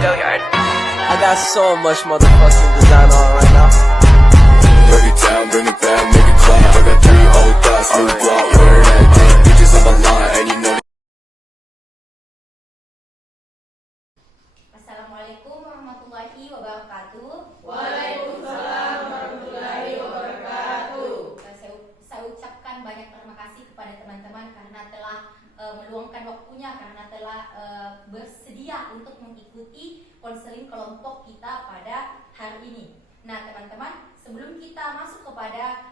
I got so much motherfucking design on right now. Break it down, bring it back, make it clap. I got 3 old thoughts, new block, where that dick. Bitches on my line, and you know Assalamualaikum warahmatullahi wabarakatuh. Waalaikumsalam warahmatullahi wabarakatuh. Saya ucapkan banyak terima kasih kepada teman-teman karena telah meluangkan waktunya, karena telah bersedia untuk mengikuti konseling kelompok kita pada hari ini. Nah teman-teman, sebelum kita masuk kepada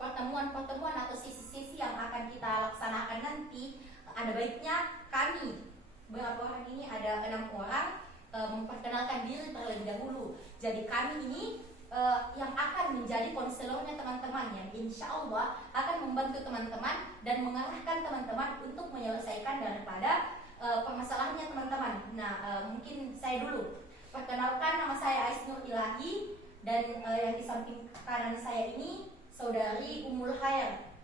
pertemuan-pertemuan atau sesi-sesi yang akan kita laksanakan nanti, ada baiknya kami berapa orang ini, ada 6 orang, memperkenalkan diri terlebih dahulu. Jadi kami ini yang akan menjadi konselornya teman-teman, yang insya Allah akan membantu teman-teman dan mengarahkan teman-teman untuk menyelesaikan daripada permasalahannya teman-teman. Nah mungkin saya dulu perkenalkan, nama saya Ais Nur Ilahi, dan yang di samping kanan saya ini saudari Ummul Khair,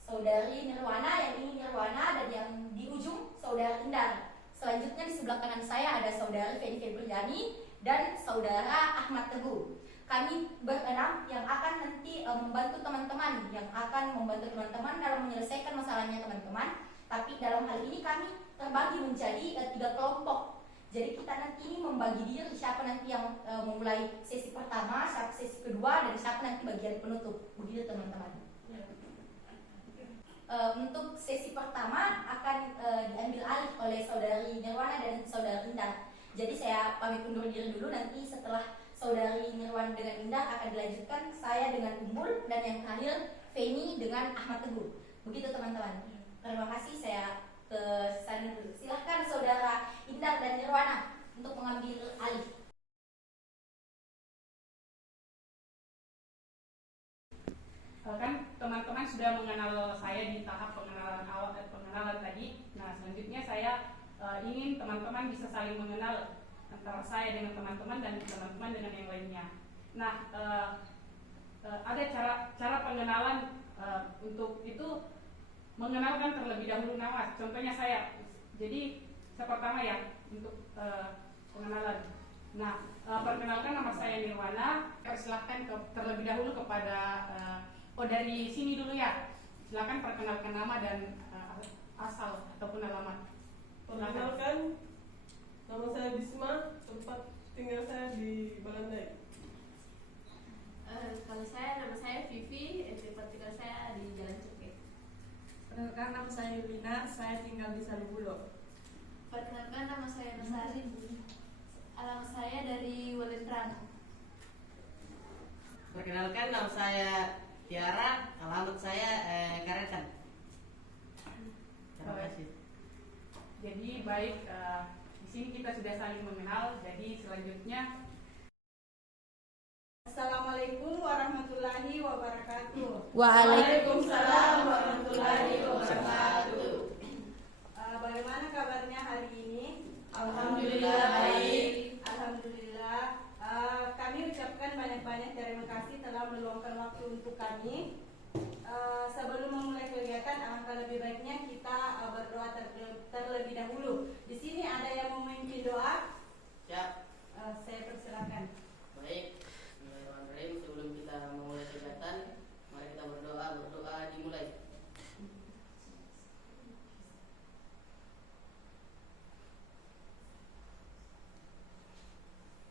saudari Nirwana, yang ini Nirwana, dan yang di ujung saudara Indar. Selanjutnya di sebelah kanan saya ada saudari Feni Febriani dan saudara Ahmad Teguh. Kami berenam yang akan nanti membantu teman-teman, yang akan membantu teman-teman dalam menyelesaikan masalahnya teman-teman. Tapi dalam hal ini kami terbagi menjadi 3 kelompok. Jadi kita nanti ini membagi diri, siapa nanti yang memulai sesi pertama, siapa sesi kedua, dan siapa nanti bagian penutup. Begitu teman-teman. Untuk sesi pertama akan diambil alih oleh saudari Nirwana dan saudari Indah. Jadi saya pamit undur diri dulu, nanti setelah saudari Nirwana dengan Indah akan dilanjutkan saya dengan Ummul, dan yang terakhir Feni dengan Ahmad Teguh. Begitu teman-teman. Terima kasih, saya ke sana dulu. Silahkan saudara Indah dan Nirwana untuk mengambil alih. Kan teman-teman sudah mengenal saya di tahap pengenalan awal dan pengenalan tadi. Nah selanjutnya saya ingin teman-teman bisa saling mengenal antara saya dengan teman-teman dan teman-teman dengan yang lainnya. Nah ada cara pengenalan, untuk itu mengenalkan terlebih dahulu nama. Contohnya saya. Jadi pertama ya untuk pengenalan. Nah perkenalkan, nama saya Nirwana. Silahkan terlebih dahulu kepada dari sini dulu ya. Silakan perkenalkan nama dan asal ataupun alamat. Perkenalkan, nama saya Bisma, tempat tinggal saya di Balandai. Kalau saya, nama saya Vivi, tempat tinggal saya di Jalan Ceket. Perkenalkan, nama saya Yulina, saya tinggal di Salubulo. Perkenalkan, nama saya Nasari, alamat saya dari Walendrang. Perkenalkan, nama saya Tiara, alamat saya Karetan. Terima kasih. Jadi baik, di sini kita sudah saling mengenal. Jadi selanjutnya, Assalamualaikum warahmatullahi wabarakatuh. Waalaikumsalam warahmatullahi wabarakatuh. Bagaimana kabarnya hari ini? Alhamdulillah baik. Alhamdulillah. Kami ucapkan banyak-banyak terima kasih telah meluangkan waktu untuk kami. Sebelum memulai kegiatan, alangkah lebih baiknya kita berdoa terlebih dahulu. Di sini ada yang memimpin doa? Siap. Saya persilakan. Baik. Bismillahirrahmanirrahim. Sebelum kita memulai kegiatan, mari kita berdoa. Berdoa dimulai.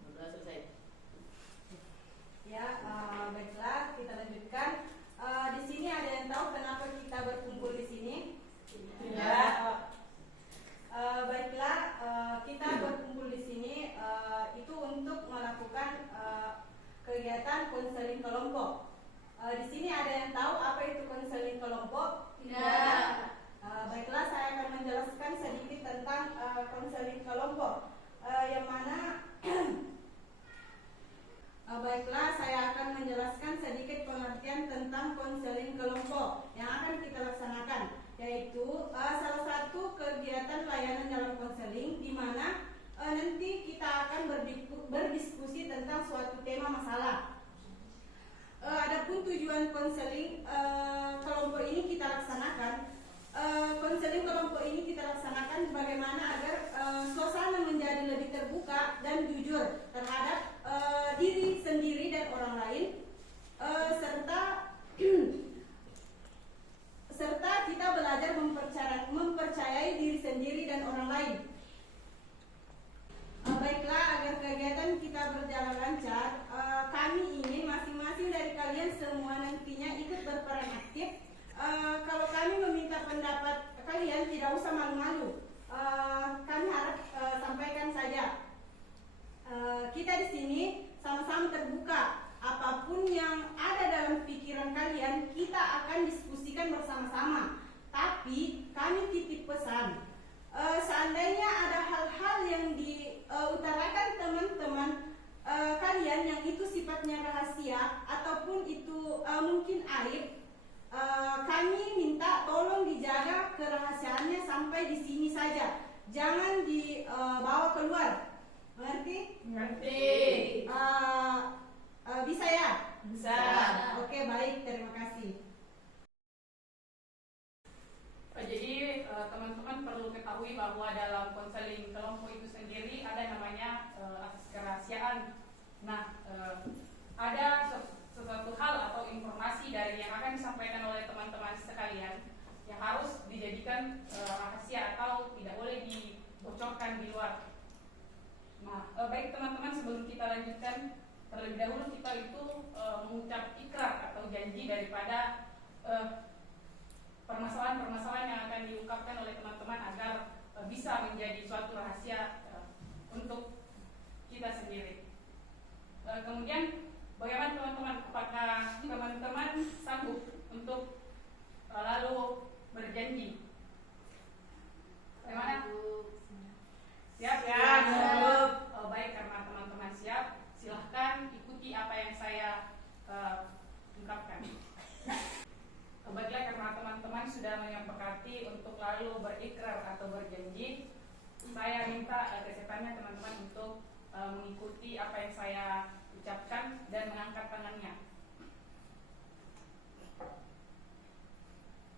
Berdoa selesai. Ya, baiklah, kita lanjutkan. Di sini ada yang tahu kenapa kita berkumpul di sini? Tidak. Baiklah, kita berkumpul di sini itu untuk melakukan kegiatan konseling kelompok. Di sini ada yang tahu apa itu konseling kelompok? Tidak. Baiklah, saya akan menjelaskan sedikit tentang konseling kelompok. Yang mana baiklah, saya akan menjelaskan sedikit pengertian tentang konseling kelompok yang akan kita laksanakan, yaitu salah satu kegiatan layanan dalam konseling di mana nanti kita akan berdiskusi tentang suatu tema masalah. Adapun tujuan konseling kelompok ini kita laksanakan, konseling kelompok ini kita laksanakan bagaimana agar suasana menjadi lebih sendiri dan orang lain. Baiklah, agar kegiatan kita berjalan lancar, kami ingin masing-masing dari kalian semua nantinya ikut berperan aktif. Kalau kami meminta pendapat kalian, tidak usah malu-malu. Kami harap sampaikan saja. Kita di sini sama-sama terbuka. Apapun yang ada dalam pikiran kalian, kita akan diskusikan bersama-sama. Tapi kami titip pesan, seandainya ada hal-hal yang diutarakan teman-teman kalian yang itu sifatnya rahasia ataupun itu mungkin aib, kami minta tolong dijaga kerahasiaannya sampai di sini saja, jangan dibawa keluar. Mengerti? Mengerti. Bisa ya? Bisa. Oke, baik, terima kasih. Jadi teman-teman perlu ketahui bahwa dalam konseling kelompok itu sendiri ada namanya asas kerahasiaan. Nah, ada sesuatu hal atau informasi dari yang akan disampaikan oleh teman-teman sekalian yang harus dijadikan rahasia atau tidak boleh dibocorkan di luar. Nah, baik teman-teman, sebelum kita lanjutkan, terlebih dahulu kita itu mengucap ikrar atau janji daripada permasalahan-permasalahan yang akan diungkapkan oleh teman-teman agar bisa menjadi suatu rahasia untuk kita sendiri. Kemudian bagaimana teman-teman, apakah teman-teman sanggup untuk lalu berjanji? Bagaimana? Siap ya? Siap. Baik, karena teman-teman siap, silahkan ikuti apa yang saya ungkapkan. Baiklah, karena teman-teman sudah menyepakati untuk lalu berikrar atau berjanji, saya minta kesempatannya teman-teman untuk mengikuti apa yang saya ucapkan dan mengangkat tangannya.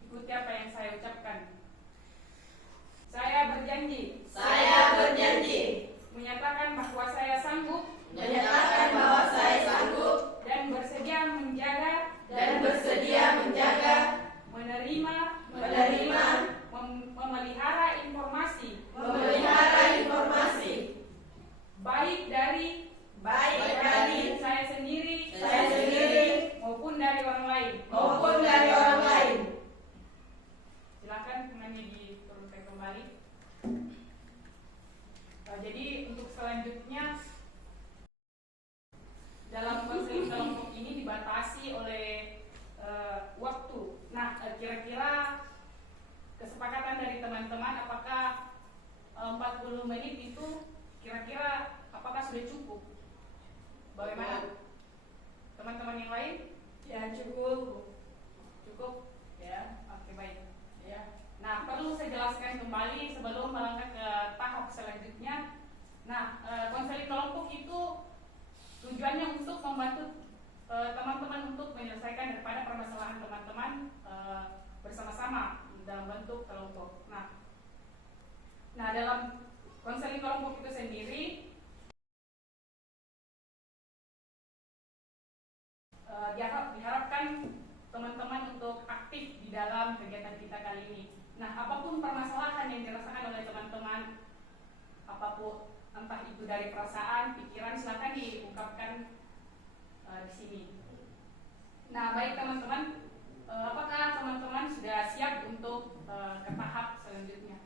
Ikuti apa yang saya ucapkan. Saya berjanji. Saya berjanji Menyatakan bahwa saya sanggup. menyatakan bahwa saya sanggup Dan bersedia menjaga. menerima, Memelihara informasi. Baik dari saya sendiri. Maupun dari orang lain. Silakan tangannya diturunkan kembali. Jadi untuk selanjutnya dalam konseling kelompok ini dibatasi oleh waktu. Nah, kira-kira kesepakatan dari teman-teman apakah 40 menit itu kira-kira apakah sudah cukup? Bagaimana? Teman-teman yang lain? Ya, cukup. Cukup? Ya, oke, baik. Ya. Nah, perlu saya jelaskan kembali sebelum melangkah ke tahap selanjutnya. Nah, konseling kelompok itu tujuannya untuk membantu teman-teman untuk menyelesaikan daripada permasalahan teman-teman bersama-sama dalam bentuk kelompok. Nah, dalam konseling kelompok itu sendiri diharapkan teman-teman untuk aktif di dalam kegiatan kita kali ini. Nah, apapun permasalahan yang dirasakan oleh teman-teman, apapun, entah itu dari perasaan, pikiran, silakan diungkapkan di sini. Nah, baik teman-teman, apakah teman-teman sudah siap untuk ke tahap selanjutnya?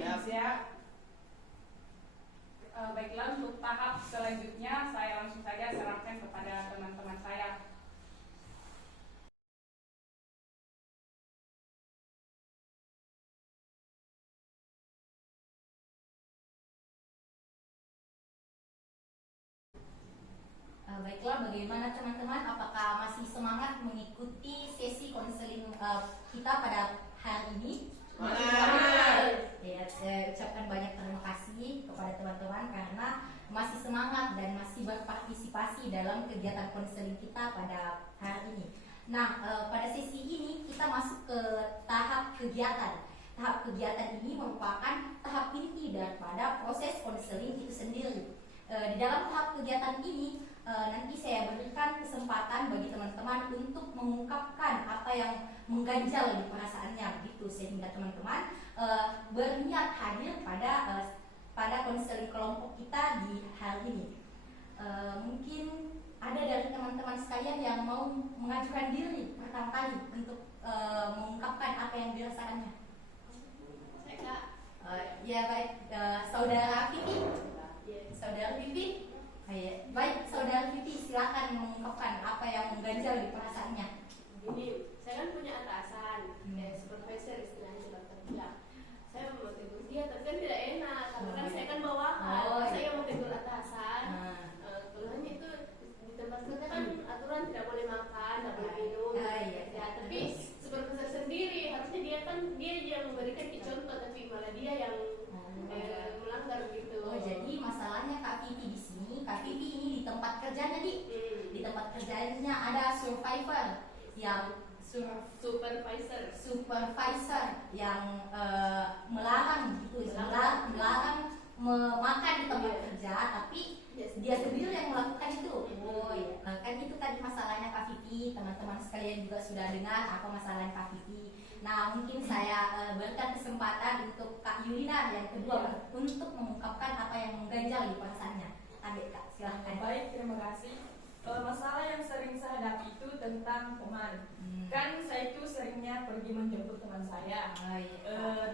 Siap. Baiklah, untuk tahap selanjutnya saya langsung saja serahkan kepada teman-teman saya. Baiklah, bagaimana teman-teman? Apakah masih semangat mengikuti sesi konseling kita pada hari ini? Ya, saya ucapkan banyak terima kasih kepada teman-teman karena masih semangat dan masih berpartisipasi dalam kegiatan konseling kita pada hari ini. Nah, pada sesi ini kita masuk ke tahap kegiatan. Tahap kegiatan ini merupakan tahap inti daripada proses konseling itu sendiri. Di dalam tahap kegiatan ini nanti saya berikan kesempatan bagi teman-teman untuk mengungkapkan apa yang mengganjal di perasaannya begitu, sehingga teman-teman berniat hadir pada konseling kelompok kita di hari ini. Mungkin ada dari teman-teman sekalian yang mau mengajukan diri pertama kali untuk mengungkapkan apa yang dirasakannya. Saya Kak. Ya baik, saudara Vivi. Saudara Vivi. Baik, saudara Vivi, silakan mengungkapkan apa yang mengganjal di perasaannya. Ini saya kan punya atasan, kayak supervisor istilahnya tempat kerja. Saya mau tegur dia, tapi kan tidak enak karena kan saya kan bawahan. Oh, iya. Saya mau tegur atasan. Keluhannya itu di tempat kerja kan aturan tidak boleh makan, tidak boleh minum. Iya. Ya, tapi supervisor sendiri harusnya dia yang memberikan contoh, tapi malah dia yang melanggar gitu. Oh, jadi masalahnya Kak Vivi di sini. Kak Vivi ini di tempat kerjanya di tempat kerjanya ada survivor yang supervisor yang melarang gitu, melarang memakan di tempat kerja, tapi dia sendiri yang melakukan itu. Oh iya, kan itu tadi masalahnya Kak Vivi. Teman-teman sekalian juga sudah dengar apa masalahnya Kak Vivi. Nah, mungkin saya berikan kesempatan untuk Kak Yulina yang kedua untuk mengungkapkan apa yang mengganjal di perasaannya. Adik Kak, silahkan. Baik, terima kasih. Masalah yang sering saya hadapi itu tentang teman. Kan saya itu seringnya pergi menjemput teman saya.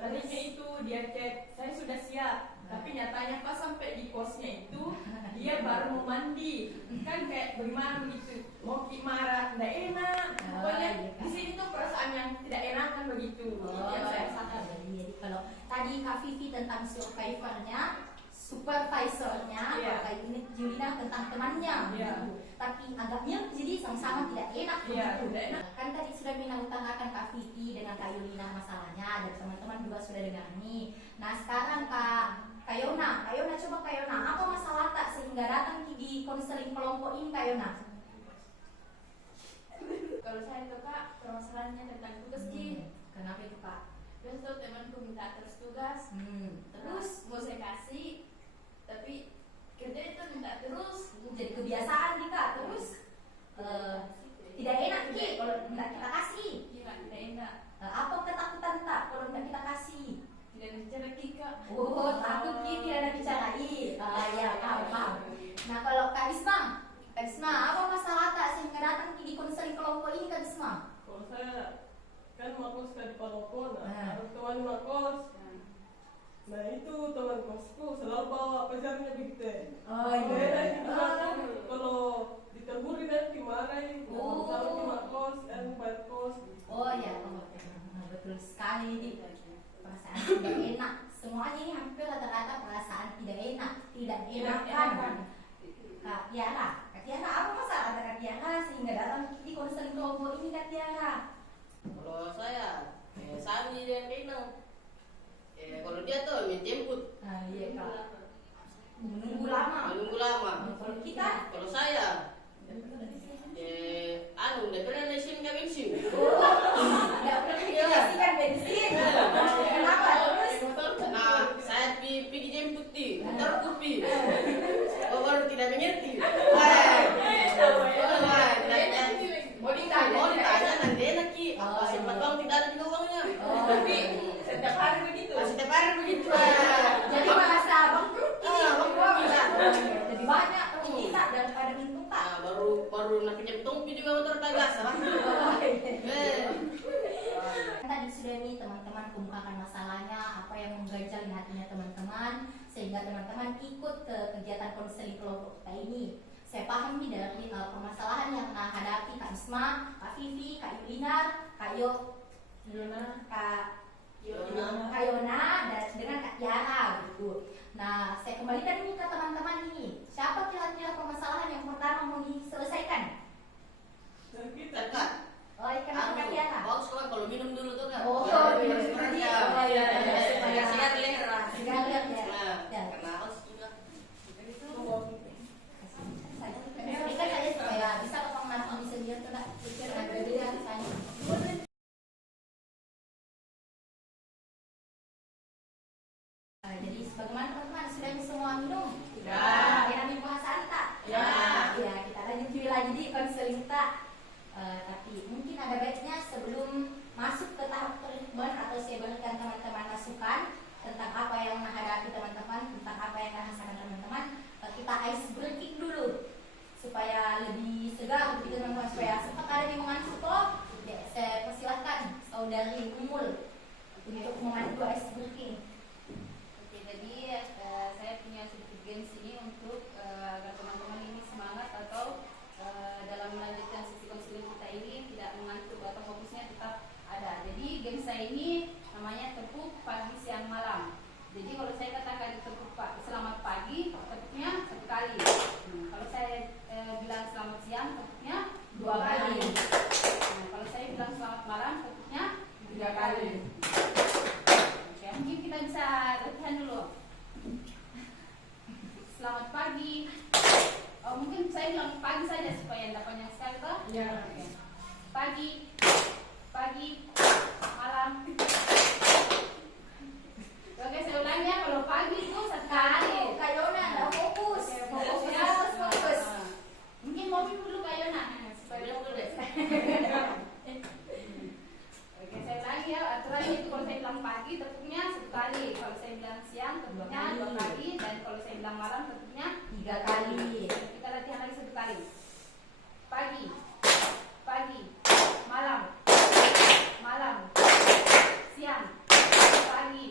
Tadinya itu dia chat, saya sudah siap. Tapi nyatanya pas sampai di kosnya itu dia baru mau mandi. Kan kayak bagaimana begitu? Mau marah, tidak enak. Pokoknya di sini tuh perasaan yang tidak enak kan begitu. Itu yang saya rasakan. Jadi kalau tadi Kak Vivi tentang supervisornya, Kak Yulina tentang temannya, gitu. Tapi agaknya jadi sama-sama tidak enak begitu. Kan tadi sudah Mina utarakan Kak Vivi dengan Kak Yulina masalahnya, dan teman-teman juga sudah dengar nih. Nah sekarang Kak Yona coba Kak Yona, apa masalah tak sehingga datang di konseling kelompok ini Kak Yona? Kalau saya itu Kak, permasalahannya tentang tugas Kenapa itu Kak? Besok temanku minta terus tugas, terus mau saya kasih, tapi kerja itu minta terus. Jadi kebiasaan nih Kak, terus tidak enak Ki kalau tidak kita kasih. Iya, tidak enak. Apa ketakutan tak kalau tidak kita kasih? Tidak ada bicara Kak. Oh, takut Ki tidak ada bicarain. Ya, paham. Nah kalau Kak Bisma, apa masalah tak sehingga datang di konseling kelompok ini Kak Bisma? Kalau saya kan makos di Palopo, ada teman makos. Nah itu teman kosku selalu bawa pacarnya begitu. Oh iya. Kalau ditegurin nanti marahin. Selalu di makos, bayar kos. Oh iya, betul sekali ini. Perasaan tidak enak. Semuanya ini hampir rata-rata perasaan tidak enak, tidak enakan. Kak Tiara, apa masalah ada Kak Tiara sehingga datang di konseling kelompok ini Kak Tiara? Kalau saya, Sami dan Rina. Kalau dia tuh menjemput. Iya Kak. Menunggu lama. Kalau kita? Kalau saya, udah pernah naikin ke bensin. Tidak pernah dikasihkan bensin. Kenapa terus? Nah, saya pergi jemput di motor kopi. Baru tidak mengerti. Mau ditanya nanti enak Ki. Sempat bang tidak ada juga uangnya. Tapi Setiap hari begitu. jadi merasa bangkrut ini. Jadi banyak kita daripada minum Kak. Baru nak pinjam tongpi juga motor kagak salah. Tadi sudah nih teman-teman kemukakan masalahnya, apa yang mengganjal di hatinya teman-teman, sehingga teman-teman ikut ke kegiatan konseling kelompok kita ini. Saya paham nih dari permasalahan yang hadapi Kak Isma, Kak Vivi, Kak Yulina, Kak Yona, dan dengan Kak Tiara gitu. Nah, saya kembalikan ini ke teman-teman ini. Siapa kira-kira permasalahan yang pertama mau diselesaikan? Kak. Oh, kenapa Kak Tiara? Bagus kawan kalau minum dulu tuh Kak. Oh, iya. Supaya segar leher lah. Segar leher ya. Karena haus juga. Berikan saja supaya bisa ketemu langsung di sendiri tuh Kak. Jadi ya saya. Jadi sebagaimana teman-teman sudah semua minum? Ya. Yang ambil perasaan tak? Ya. Ya, kita lanjut dulu lagi di konseling tak. Tapi mungkin ada baiknya sebelum masuk ke tahap treatment atau saya berikan teman-teman masuk masukan tentang apa yang menghadapi teman-teman, tentang apa yang dirasakan teman-teman. Kita ice breaking dulu supaya lebih segar begitu teman-teman, supaya sempat ada yang mengantuk toh. Ya, saya persilahkan saudari Umul untuk memandu ice breaking. Oke, jadi saya punya sedikit games ini untuk agar teman-teman ini semangat atau dalam melanjutkan sesi konseling kita ini tidak mengantuk atau fokusnya tetap ada. Jadi game saya ini namanya tepuk pagi siang malam. Jadi kalau saya katakan tepuk selamat pagi, tepuknya 1 kali. Kalau saya bilang selamat siang, tepuknya 2 kali. Kalau saya bilang selamat malam, tepuknya 3 kali. Oke, mungkin kita bisa latihan dulu. Selamat pagi. Oh, mungkin saya bilang pagi saja supaya tidak panjang sekali toh? Ya. Oke. Pagi, pagi, malam. Oke, saya ulangi ya. Kalau pagi itu 1 kali. Kak Yona, nggak fokus. Fokusnya harus fokus. Mungkin mobil dulu Kak Yona supaya bilang dulu deh. Oke, saya ulangi ya. Aturannya itu kalau saya bilang pagi tepuknya 1 kali. Kalau saya bilang siang tepuknya 2 kali. Dan kalau saya bilang malam tepuknya 3 kali. Kita latihan lagi 1 kali. Pagi, pagi, malam, malam, siang, pagi.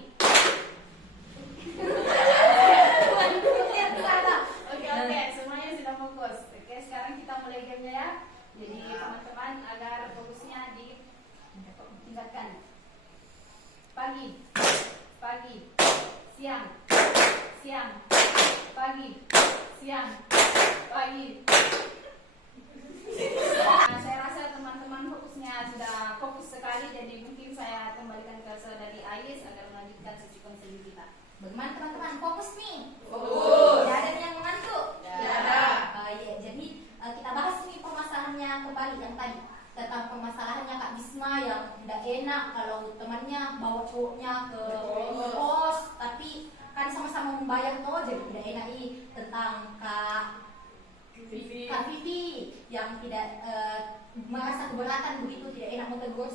Oke, semuanya sudah fokus. Oke, sekarang kita mulai gamenya ya. Jadi teman-teman agar fokusnya ditingkatkan. Pagi, pagi, siang, siang, pagi, siang, pagi. Nah, saya rasa teman-teman fokusnya sudah fokus sekali, jadi mungkin saya kembalikan ke saudari Ais agar melanjutkan sesi konseling kita. Bagaimana teman-teman? Fokus nih? Fokus. Tidak ada yang mengantuk? Tidak ada. Ya, jadi kita bahas nih permasalahannya kembali yang tadi tentang permasalahannya Kak Bisma yang tidak enak kalau temannya bawa cowoknya ke kos, tapi kan sama-sama membayar toh, jadi tidak enak nih tentang Kak Vivi yang tidak merasa keberatan begitu, tidak enak menegur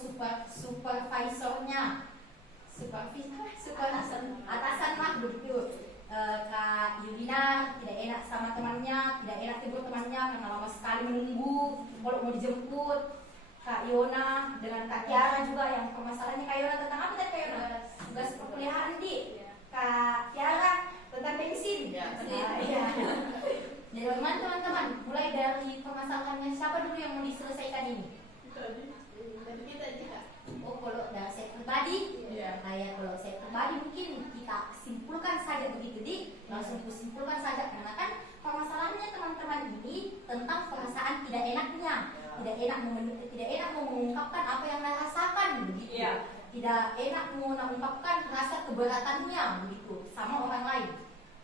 supervisornya, atasan lah begitu. Kak Yulina tidak enak sama temannya, tidak enak tegur temannya karena lama sekali menunggu kalau mau dijemput. Kak Yona dengan Kak Tiara juga yang permasalahannya Kak Yona tentang apa tadi Kak Yona? Tugas perkuliahan di Kak Tiara tentang bensin. Ya, Iya. Jadi bagaimana teman-teman? Mulai dari permasalahannya siapa dulu yang mau diselesaikan ini? Tapi kita juga. Oh, kalau dari saya pribadi, Iya. nah ya kalau saya pribadi mungkin kita simpulkan saja begitu di, langsung kusimpulkan saja karena kan permasalahannya teman-teman ini tentang perasaan tidak enaknya, tidak enak mau mengungkapkan apa yang dirasakan begitu, tidak enak mau mengungkapkan rasa keberatannya begitu sama orang lain.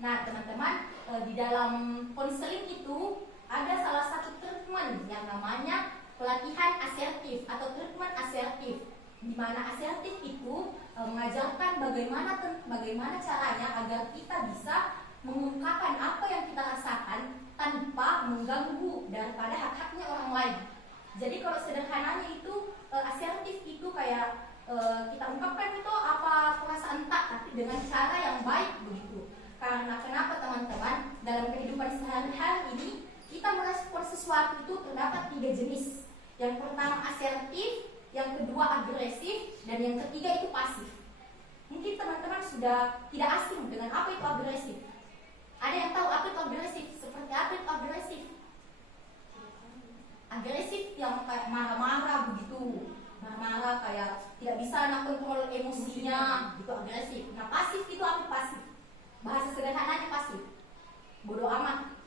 Nah teman-teman, di dalam konseling itu ada salah satu treatment yang namanya pelatihan asertif atau treatment asertif, di mana asertif itu mengajarkan bagaimana caranya agar kita bisa mengungkapkan apa yang kita rasakan tanpa mengganggu daripada hak-haknya orang lain. Jadi kalau sederhananya itu asertif itu kayak kita ungkapkan itu apa perasaan tak, tapi dengan cara yang baik begitu. Karena kenapa teman-teman, dalam kehidupan sehari-hari ini kita merespon sesuatu itu terdapat 3 jenis. Yang pertama asertif, yang kedua agresif, dan yang ketiga itu pasif. Mungkin teman-teman sudah tidak asing dengan apa itu agresif. Ada yang tahu apa itu agresif? Seperti apa itu agresif? Agresif yang kayak marah-marah begitu, marah-marah kayak tidak bisa kontrol emosinya, gitu agresif. Nah pasif itu apa pasif? Bahasa sederhananya pasif, bodoh amat.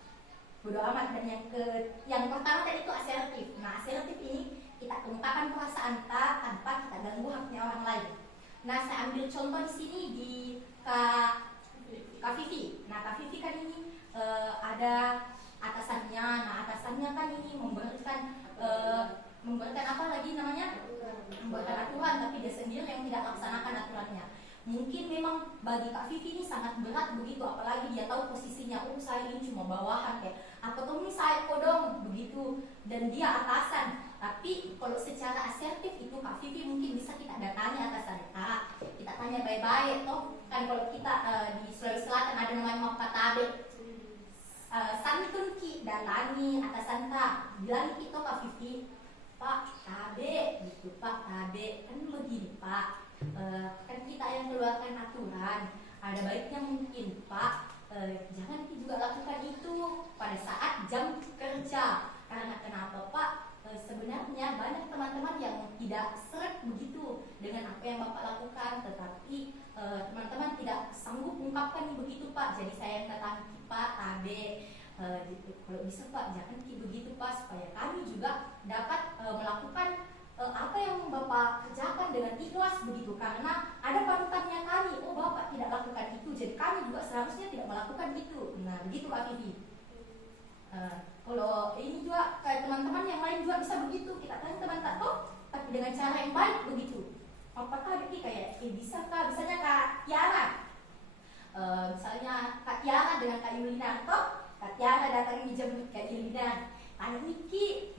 Dan yang pertama tadi itu asertif. Nah asertif ini kita kemukakan perasaan tanpa kita ganggu haknya orang lain. Nah saya ambil contoh di sini di Kak Vivi. Nah Kak Vivi kan ini ada atasannya. Nah atasannya kan ini memberikan apa lagi namanya? Memberikan aturan, tapi dia sendiri yang tidak laksanakan aturannya. Mungkin memang bagi Kak Vivi ini sangat berat begitu, apalagi dia tahu posisinya, saya ini cuma bawahan ya, apa tuh ini saya kodong begitu, dan dia atasan. Tapi kalau secara asertif itu Kak Vivi mungkin bisa kita datangi atasan kita kita tanya baik-baik toh. Kan kalau kita di Sulawesi Selatan ada namanya mapatabe. Santun ki dalani atasan ta bilang kita Kak Vivi, Pak tabe gitu, Pak tabe kan begini Pak, kan kita yang keluarkan aturan, ada baiknya mungkin Pak jangan juga lakukan itu pada saat jam kerja. Karena kenapa Pak? Sebenarnya banyak teman-teman yang tidak seret begitu dengan apa yang Bapak lakukan, tetapi teman-teman tidak sanggup mengungkapkan begitu Pak. Jadi saya yang katakan Pak tabe gitu. Kalau bisa Pak jangan begitu Pak, supaya kami juga dapat melakukan apa yang Bapak kerjakan dengan ikhlas begitu. Karena ada panutannya kami, oh Bapak tidak lakukan itu, jadi kami juga seharusnya tidak melakukan itu. Nah begitu Kak Vivi. Kalau ini juga kayak teman-teman yang lain juga bisa begitu, kita tanya teman tak tahu tapi dengan cara yang baik begitu. Apakah ini kayak bisa Kak, misalnya Kak Tiara, misalnya Kak Tiara dengan Kak Yulina toh, Kak Tiara datang di jam Kak Yulina, tanya Niki,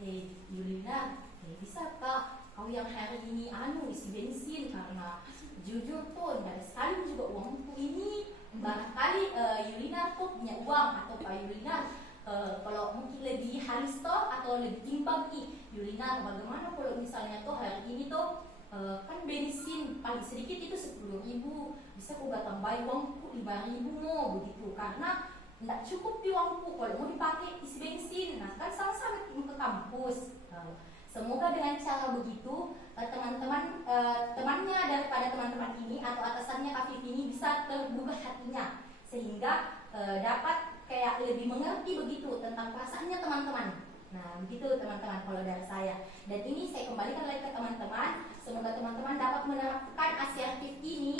Yulina, bisa Kak kau yang hari ini isi bensin, karena jujur tuh dari sekali juga uangku ini, barangkali Yulina tuh punya uang, atau Kak Yulina kalau mungkin lebih halus toh atau lebih timbang nih Yulina, bagaimana kalau misalnya tuh hari ini tuh kan bensin paling sedikit itu 10.000, bisa aku gak tambahin uangku 5.000 mau begitu, karena tidak cukup di uangku kalau mau dipakai isi bensin. Nah kan sama-sama ke kampus. Semoga dengan cara begitu teman-teman temannya daripada teman-teman ini atau atasannya Kak Vivi ini bisa terbuka hatinya, sehingga dapat kayak lebih mengerti begitu tentang perasaannya teman-teman. Nah begitu teman-teman kalau dari saya. Dan ini saya kembalikan lagi ke teman-teman, semoga teman-teman dapat menerapkan asertif ini,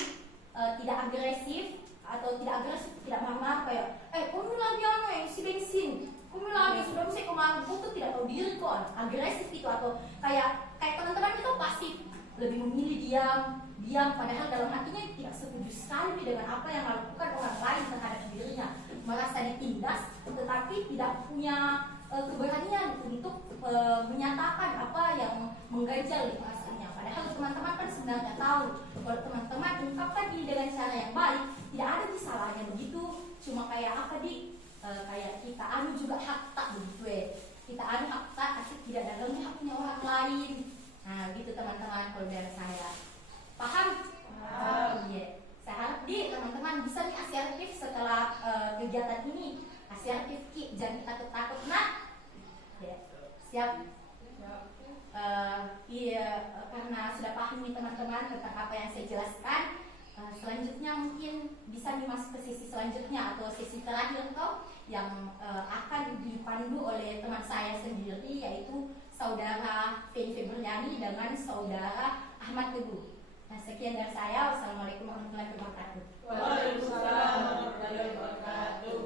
tidak agresif atau tidak agresif, tidak marah-marah kayak kamu lagi isi bensin, kamu lagi sudah bisa kemarin tuh tidak tahu diri kok, agresif gitu. Atau kayak teman-teman itu pasif, lebih memilih diam padahal dalam hatinya tidak setuju sekali dengan apa yang dilakukan orang lain terhadap dirinya, merasa ditindas tetapi tidak punya keberanian untuk menyatakan apa yang mengganjal di perasaannya. Padahal teman-teman kan sebenarnya tahu kalau teman-teman ungkapkan ini dengan cara yang baik, tidak ada salahnya begitu. Cuma kayak apa kayak kita juga hak tak begitu kita hak tak tapi tidak dalamnya haknya orang lain. Nah gitu teman-teman kalau dari saya. Paham? Iya. Saya harap teman-teman bisa nih asertif setelah kegiatan ini. Asertif ki, jangan takut-takut nak. Ya. Siap. Iya, karena sudah paham nih teman-teman tentang apa yang saya jelaskan. Selanjutnya mungkin bisa nih masuk ke sesi selanjutnya atau sesi terakhir toh yang akan dipandu oleh teman saya sendiri, yaitu saudara Feni Febriani dengan saudara Ahmad Teguh. Nah sekian dari saya. Wassalamualaikum warahmatullahi wabarakatuh. Waalaikumsalam warahmatullahi wabarakatuh.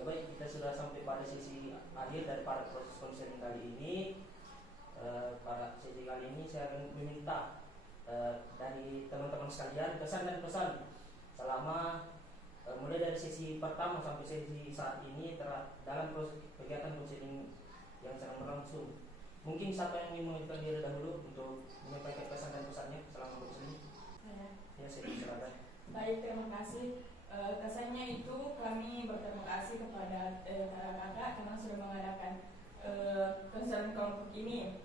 Baik, kita sudah sampai pada sesi akhir daripada proses konseling kali ini. Pada sesi kali ini saya akan meminta dari teman-teman sekalian kesan dan pesan selama mulai dari sesi pertama sampai sesi saat ini dalam proses kegiatan konseling yang sedang berlangsung. Mungkin siapa yang ingin mengajukan diri dahulu untuk menyampaikan pesan dan pesannya selama proses ini? Ya, saya silakan. Baik, terima kasih. Kesannya itu kami berterima kasih kepada kakak karena sudah mengadakan konseling kelompok ini.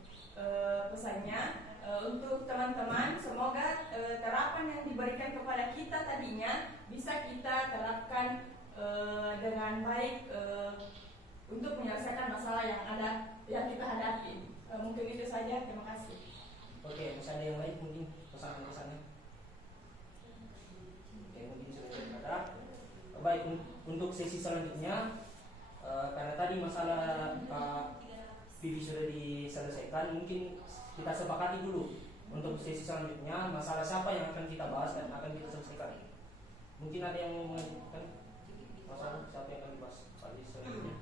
Pesannya untuk teman-teman, semoga terapan yang diberikan kepada kita tadinya bisa kita terapkan dengan baik untuk menyelesaikan masalah yang kita hadapi. Mungkin itu saja, terima kasih. Oke, masih ada yang lain mungkin pesan-pesannya? Mungkin sudah ada. Baik, untuk sesi selanjutnya karena tadi masalah Pak Vivi sudah diselesaikan, mungkin kita sepakati dulu untuk sesi selanjutnya masalah siapa yang akan kita bahas dan akan kita selesaikan. Mungkin ada yang mengajukan masalah siapa yang akan dibahas Pak Vivi selanjutnya?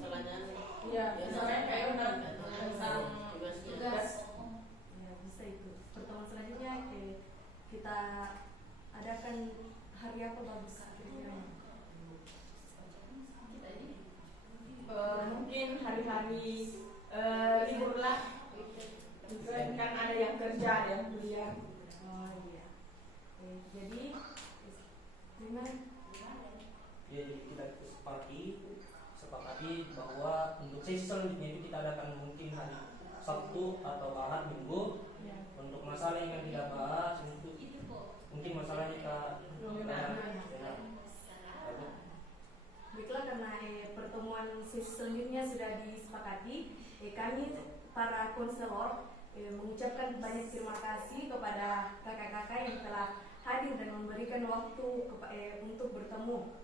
Masalahnya Iya, misalnya kayak tentang tugas. Ya, bisa itu. Pertemuan selanjutnya kita kegiatan hari apa bagus kira-kira? Mungkin hari-hari libur lah. Kan ada yang kerja, ada yang kuliah. Oh iya. Jadi gimana? Ya, jadi kita sepakati bahwa untuk sesi selanjutnya itu kita adakan mungkin hari Sabtu atau Ahad Minggu. Untuk masalah yang tidak bahas untuk mungkin masalahnya kita baiklah, karena pertemuan sesi selanjutnya sudah disepakati, kami para konselor mengucapkan banyak terima kasih kepada kakak-kakak yang telah hadir dan memberikan waktu untuk bertemu.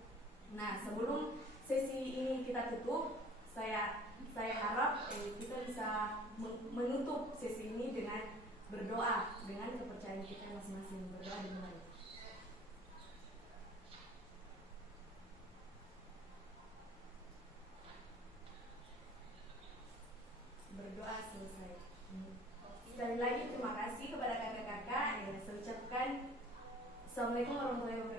Nah, sebelum sesi ini kita tutup, saya harap kita bisa menutup sesi ini dengan berdoa dengan kepercayaan kita masing-masing. Berdoa dimulai. Berdoa selesai. Sekali lagi terima kasih kepada kakak-kakak. Saya ucapkan Assalamualaikum warahmatullahi wabarakatuh.